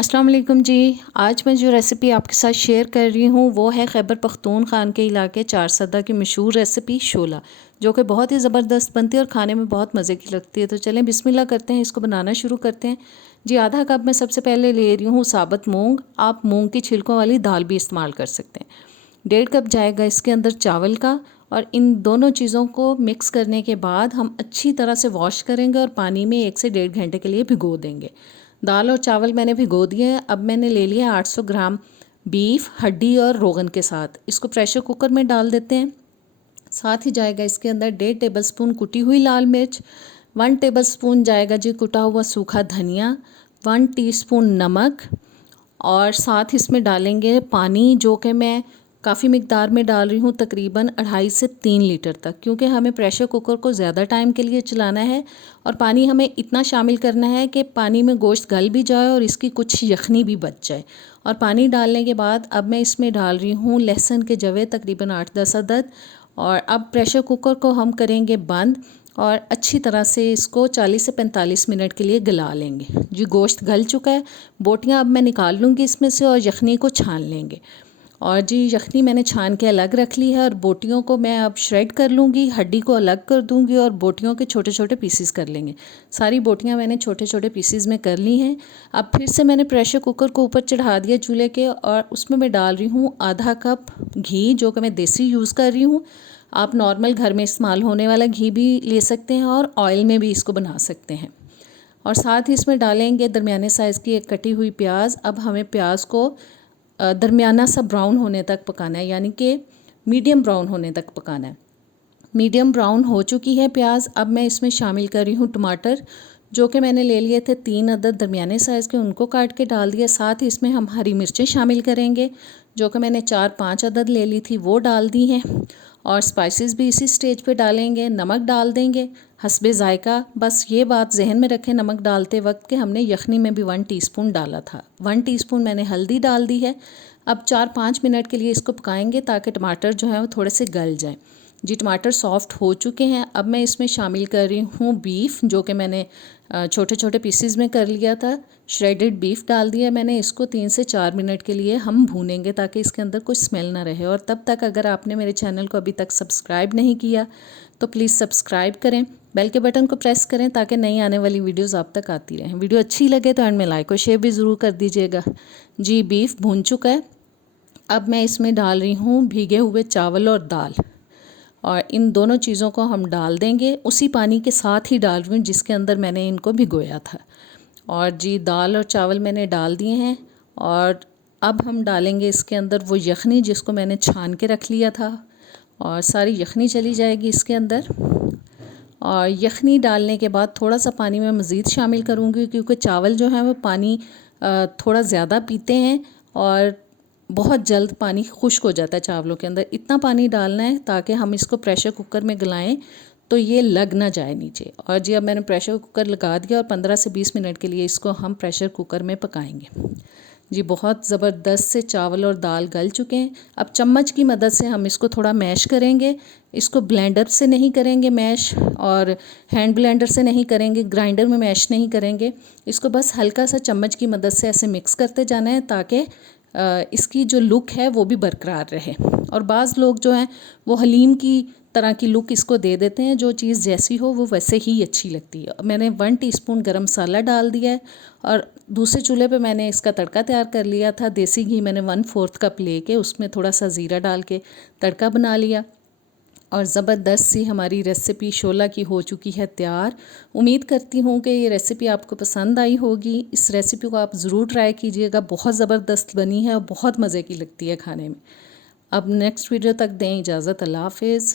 अस्सलाम वालेकुम जी। आज मैं जो रेसिपी आपके साथ शेयर कर रही हूँ वो है खैबर पख्तूनख्वा के इलाके चारसदा की मशहूर रेसिपी शोला, जो कि बहुत ही ज़बरदस्त बनती है और खाने में बहुत मज़े की लगती है। तो चलें बिस्मिल्लाह करते हैं, इसको बनाना शुरू करते हैं। जी, आधा कप मैं सबसे पहले ले रही हूँ साबुत मूंग। आप मूंग की छिलकों वाली दाल भी इस्तेमाल कर सकते हैं। 1.5 कप जाएगा इसके अंदर चावल का। और इन दोनों चीज़ों को मिक्स करने के बाद हम अच्छी तरह से वॉश करेंगे और पानी में 1 से 1.5 घंटे के लिए भिगो देंगे। दाल और चावल मैंने भिगो दिए हैं। अब मैंने ले लिया 800 ग्राम बीफ, हड्डी और रोगन के साथ। इसको प्रेशर कुकर में डाल देते हैं। साथ ही जाएगा इसके अंदर 1.5 टेबलस्पून कुटी हुई लाल मिर्च, 1 टेबलस्पून जाएगा जी कुटा हुआ सूखा धनिया, 1 टीस्पून नमक, और साथ इसमें डालेंगे पानी, जो कि मैं काफ़ी मिकदार में डाल रही हूँ, तकरीबन 2.5 से 3 लीटर तक, क्योंकि हमें प्रेशर कुकर को ज़्यादा टाइम के लिए चलाना है। और पानी हमें इतना शामिल करना है कि पानी में गोश्त गल भी जाए और इसकी कुछ यखनी भी बच जाए। और पानी डालने के बाद अब मैं इसमें डाल रही हूँ लहसुन के जवे, तकरीबन 8-10 अदद। और अब प्रेशर कुकर को हम करेंगे बंद और अच्छी तरह से इसको 40 से 45 मिनट के लिए गला लेंगे। जी, गोश्त गल चुका है। बोटियां अब मैं निकाल लूँगी इसमें से और यखनी को छान लेंगे। और जी, यखनी मैंने छान के अलग रख ली है और बोटियों को मैं अब श्रेड कर लूँगी, हड्डी को अलग कर दूँगी और बोटियों के छोटे छोटे पीसीस कर लेंगे। सारी बोटियां मैंने छोटे छोटे पीसीस में कर ली हैं। अब फिर से मैंने प्रेशर कुकर को ऊपर चढ़ा दिया चूल्हे के और उसमें मैं डाल रही हूँ आधा कप घी, जो कि मैं देसी यूज़ कर रही हूँ। आप नॉर्मल घर में इस्तेमाल होने वाला घी भी ले सकते हैं और ऑयल में भी इसको बना सकते हैं। और साथ ही इसमें डालेंगे दरमियाने साइज़ की एक कटी हुई प्याज। अब हमें प्याज को दरमियाना सा ब्राउन होने तक पकाना है, यानी कि मीडियम ब्राउन होने तक पकाना है। मीडियम ब्राउन हो चुकी है प्याज। अब मैं इसमें शामिल कर रही हूँ टमाटर, जो कि मैंने ले लिए थे 3 अदद दरमियाने साइज़ के, उनको काट के डाल दिया। साथ ही इसमें हम हरी मिर्चें शामिल करेंगे, जो कि मैंने 4-5 अदद ले ली थी, वो डाल दी हैं। और स्पाइसेस भी इसी स्टेज पे डालेंगे। नमक डाल देंगे हस्बे ज़ायका। बस ये बात जहन में रखें नमक डालते वक्त कि हमने यखनी में भी 1 टीस्पून डाला था। 1 टीस्पून मैंने हल्दी डाल दी है। अब 4-5 मिनट के लिए इसको पकाएंगे ताकि टमाटर जो है वो थोड़े से गल जाएं। जी, टमाटर सॉफ्ट हो चुके हैं। अब मैं इसमें शामिल कर रही हूँ बीफ, जो कि मैंने छोटे छोटे पीसीज में कर लिया था। श्रेडेड बीफ डाल दिया मैंने। इसको 3 से 4 मिनट के लिए हम भूनेंगे ताकि इसके अंदर कुछ स्मेल ना रहे। और तब तक अगर आपने मेरे चैनल को अभी तक सब्सक्राइब नहीं किया तो प्लीज़ सब्सक्राइब करें, बेल के बटन को प्रेस करें ताकि नई आने वाली वीडियोज़ आप तक आती रहें। वीडियो अच्छी लगे तो एंड में लाइक और शेयर भी ज़रूर कर दीजिएगा। जी, बीफ भून चुका है। अब मैं इसमें डाल रही हूँ भीगे हुए चावल और दाल, और इन दोनों चीज़ों को हम डाल देंगे उसी पानी के साथ ही डाल रही हूँ जिसके अंदर मैंने इनको भिगोया था। और जी, दाल और चावल मैंने डाल दिए हैं। और अब हम डालेंगे इसके अंदर वो यखनी जिसको मैंने छान के रख लिया था, और सारी यखनी चली जाएगी इसके अंदर। और यखनी डालने के बाद थोड़ा सा पानी मैं मज़ीद शामिल करूँगी, क्योंकि चावल जो है वो पानी थोड़ा ज़्यादा पीते हैं और बहुत जल्द पानी खुश्क हो जाता है चावलों के अंदर। इतना पानी डालना है ताकि हम इसको प्रेशर कुकर में गलाएं तो ये लग ना जाए नीचे। और जी, अब मैंने प्रेशर कुकर लगा दिया और 15 से 20 मिनट के लिए इसको हम प्रेशर कुकर में पकाएंगे। जी, बहुत ज़बरदस्त से चावल और दाल गल चुके हैं। अब चम्मच की मदद से हम इसको थोड़ा मैश करेंगे। इसको ब्लेंडर से नहीं करेंगे मैश, और हैंड ब्लेंडर से नहीं करेंगे, ग्राइंडर में मैश नहीं करेंगे। इसको बस हल्का सा चम्मच की मदद से ऐसे मिक्स करते जाना है ताकि इसकी जो लुक है वो भी बरकरार रहे। और बाज़ लोग जो हैं वो हलीम की तरह की लुक इसको दे देते हैं, जो चीज़ जैसी हो वो वैसे ही अच्छी लगती है। मैंने 1 टीस्पून गरम मसाला डाल दिया है। और दूसरे चूल्हे पे मैंने इसका तड़का तैयार कर लिया था। देसी घी मैंने 1/4 कप लेके उसमें थोड़ा सा ज़ीरा डाल के तड़का बना लिया। और ज़बरदस्त सी हमारी रेसिपी शोला की हो चुकी है तैयार। उम्मीद करती हूँ कि ये रेसिपी आपको पसंद आई होगी। इस रेसिपी को आप ज़रूर ट्राई कीजिएगा, बहुत ज़बरदस्त बनी है और बहुत मज़े की लगती है खाने में। अब नेक्स्ट वीडियो तक दें इजाज़त। अल्लाह हाफ़िज़।